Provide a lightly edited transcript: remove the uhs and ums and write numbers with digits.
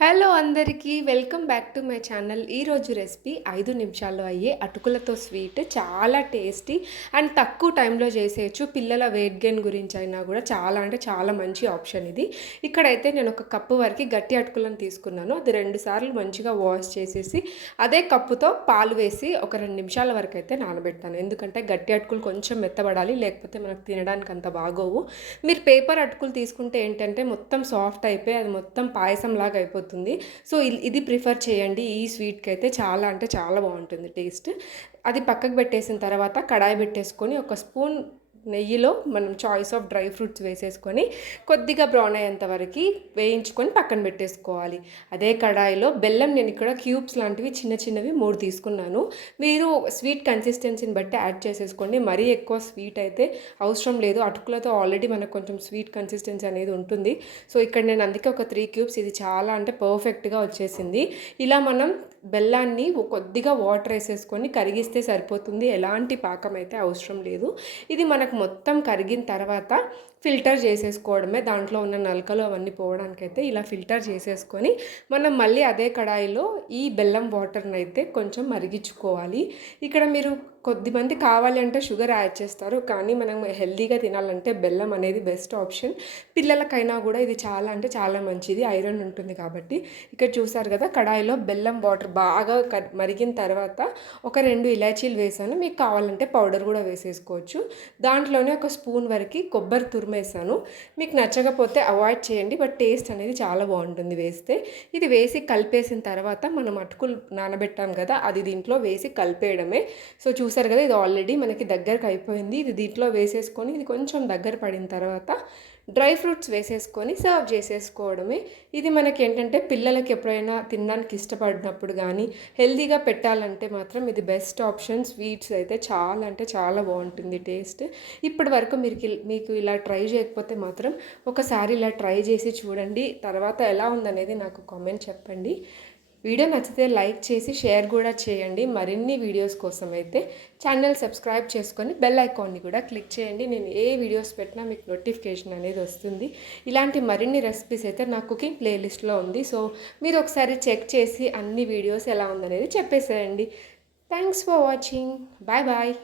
Hello అందరికీ welcome back to my channel. ఈరోజు recipe 5 నిమిషాల్లో అయ్యే అటుకులతో స్వీట్. చాలా టేస్టీ అండ్ తక్కువ టైంలో చేసేయచ్చు. పిల్లల వెయిట్ గెయిన్ గురించి అయినా కూడా చాలా అంటే చాలా మంచి ఆప్షన్ ఇది. ఇక్కడైతే నేను ఒక కప్పు వరకు గట్టి అటుకులను తీసుకున్నాను. అది 2 సార్లు మంచిగా వాష్ చేసేసి అదే కప్పుతో పాలు వేసి ఒక 2 నిమిషాల వరకు అయితే నానబెట్టాను. ఎందుకంటే గట్టి అటుకులు కొంచెం మెత్తబడాలి, లేకపోతే మనకు తినడానికి అంత బాగోవు. మీరు పేపర్ అటుకులు తీసుకుంటే ఏంటంటే మొత్తం సాఫ్ట్ అయిపోయి అది మొత్తం పాయసం లాగా అయిపోతుంది. సో ఇది ప్రిఫర్ చేయండి. ఈ స్వీట్కి అయితే చాలా అంటే చాలా బాగుంటుంది టేస్ట్. అది పక్కకు పెట్టేసిన తర్వాత కడాయి పెట్టేసుకొని ఒక స్పూన్ నెయ్యిలో మనం చాయిస్ ఆఫ్ డ్రై ఫ్రూట్స్ వేసేసుకొని కొద్దిగా బ్రౌన్ అయ్యేంత వరకు వేయించుకొని పక్కన పెట్టేసుకోవాలి. అదే కడాయిలో బెల్లం నేను ఇక్కడ క్యూబ్స్ లాంటివి చిన్న చిన్నవి 3 తీసుకున్నాను. మీరు స్వీట్ కన్సిస్టెన్సీని బట్టి యాడ్ చేసేసుకోండి. మరీ ఎక్కువ స్వీట్ అయితే అవసరం లేదు. అటుకులతో ఆల్రెడీ మనకు కొంచెం స్వీట్ కన్సిస్టెన్సీ అనేది ఉంటుంది. సో ఇక్కడ నేను అందుకే ఒక 3 క్యూబ్స్, ఇది చాలా అంటే పర్ఫెక్ట్గా వచ్చేసింది. ఇలా మనం బెల్లాన్ని కొద్దిగా వాటర్ వేసేసుకొని కరిగిస్తే సరిపోతుంది. ఎలాంటి పాకం అయితే అవసరం లేదు. ఇది మనకు మొత్తం కరిగిన తర్వాత ఫిల్టర్ చేసేసుకోవడమే. దాంట్లో ఉన్న నలకలు అవన్నీ పోవడానికైతే ఇలా ఫిల్టర్ చేసేసుకొని మనం మళ్ళీ అదే కడాయిలో ఈ బెల్లం వాటర్ని అయితే కొంచెం మరిగించుకోవాలి. ఇక్కడ మీరు కొద్దిమంది కావాలి అంటే షుగర్ యాడ్ చేస్తారు, కానీ మనం హెల్తీగా తినాలంటే బెల్లం అనేది బెస్ట్ ఆప్షన్. పిల్లలకైనా కూడా ఇది చాలా అంటే చాలా మంచిది, ఐరన్ ఉంటుంది కాబట్టి. ఇక్కడ చూసారు కదా, కడాయిలో బెల్లం వాటర్ బాగా మరిగిన తర్వాత ఒక 2 ఇలాచీలు వేసాను. మీకు కావాలంటే పౌడర్ కూడా వేసేసుకోవచ్చు. దాంట్లోనే ఒక స్పూన్ వరకు కొబ్బరి తురిమేసాను. మీకు నచ్చకపోతే అవాయిడ్ చేయండి, బట్ టేస్ట్ అనేది చాలా బాగుంటుంది వేస్తే. ఇది వేసి కలిపేసిన తర్వాత మనం అటుకులు నానబెట్టాం కదా, అది దీంట్లో వేసి కలిపేయడమే. సో చూసారు కదా, ఇది ఆల్రెడీ మనకి దగ్గరకు అయిపోయింది. ఇది దీంట్లో వేసేసుకొని ఇది కొంచెం దగ్గర పడిన తర్వాత డ్రై ఫ్రూట్స్ వేసేసుకొని సర్వ్ చేసేసుకోవడమే. ఇది మనకి ఏంటంటే పిల్లలకి ఎప్పుడైనా తినడానికి ఇష్టపడినప్పుడు కానీ హెల్తీగా పెట్టాలంటే మాత్రం ఇది బెస్ట్ ఆప్షన్. స్వీట్స్ అయితే చాలా అంటే చాలా బాగుంటుంది టేస్ట్. ఇప్పటి వరకు మీకు ఇలా ట్రై చేయకపోతే మాత్రం ఒకసారి ఇలా ట్రై చేసి చూడండి. తర్వాత ఎలా ఉందనేది నాకు కామెంట్ చెప్పండి. వీడియో నచ్చితే లైక్ చేసి షేర్ కూడా చేయండి. మరిన్ని వీడియోస్ కోసం అయితే ఛానల్ సబ్స్క్రైబ్ చేసుకొని బెల్ ఐకాన్ని కూడా క్లిక్ చేయండి. నేను ఏ వీడియోస్ పెట్టినా మీకు నోటిఫికేషన్ అనేది వస్తుంది. ఇలాంటి మరిన్ని రెసిపీస్ అయితే నా కుకింగ్ ప్లేలిస్ట్లో ఉంది. సో మీరు ఒకసారి చెక్ చేసి అన్ని వీడియోస్ ఎలా ఉందనేది చెప్పేసేయండి. Thanks for watching. Bye bye.